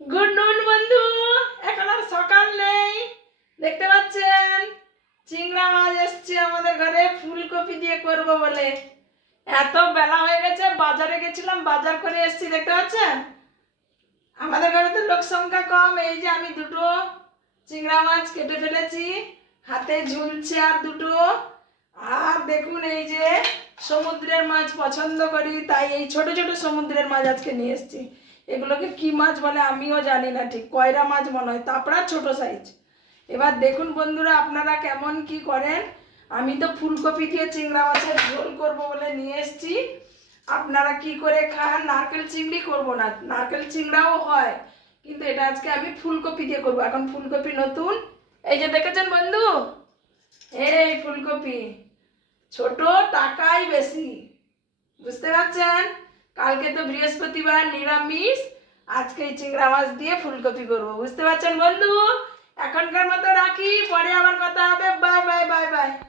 Good নুন বন্ধু, এখন আর সকাল নেই, দেখতে পাচ্ছেন চিংড়া মাছ এসছে আমাদের ঘরে ফুলকপি দিয়ে করব বলে। এত বেলা হয়ে গেছে, বাজারে গেছিলাম, বাজার করে এসছি, দেখতে পাচ্ছেন। আমাদের ঘরে তো লোক সংখ্যা কম, এই যে আমি দুটো চিংড়া মাছ কেটে ফেলেছি, হাতে ঝুলছে আর দুটো। আর দেখুন এই যে সমুদ্রের মাছ পছন্দ করি, তাই এই ছোট ছোট সমুদ্রের মাছ আজকে নিয়ে এসেছি। এগুলোকে কি মাছ বলে আমিও জানি না ঠিক, কয়রা মাছ মনে হয়, তাপড়ার ছোট সাইজ। এবার দেখুন বন্ধুরা, আপনারা কেমন কি করেন। আমি তো ফুলকপি দিয়ে চিংড়া মাছের ঝোল করব বলে নিয়ে এসেছি। আপনারা কি করে খান? নারকেল চিংড়ি করব না, নারকেল চিংড়াও হয়, কিন্তু এটা আজকে আমি ফুলকপি দিয়ে করব। এখন ফুলকপি নতুন, এই যে দেখেছেন বন্ধু, এই ফুলকপি ছোট, টাকাই বেশি, বুঝতে পারছেন। কালকে তো বৃহস্পতিবার, নিরামিষ, আজকে এই চিংড়া মাছ দিয়ে ফুলকপি করব, বুঝতে পারছেন বন্ধু। এখনকার মতো রাখি, পরে আবার কথা হবে।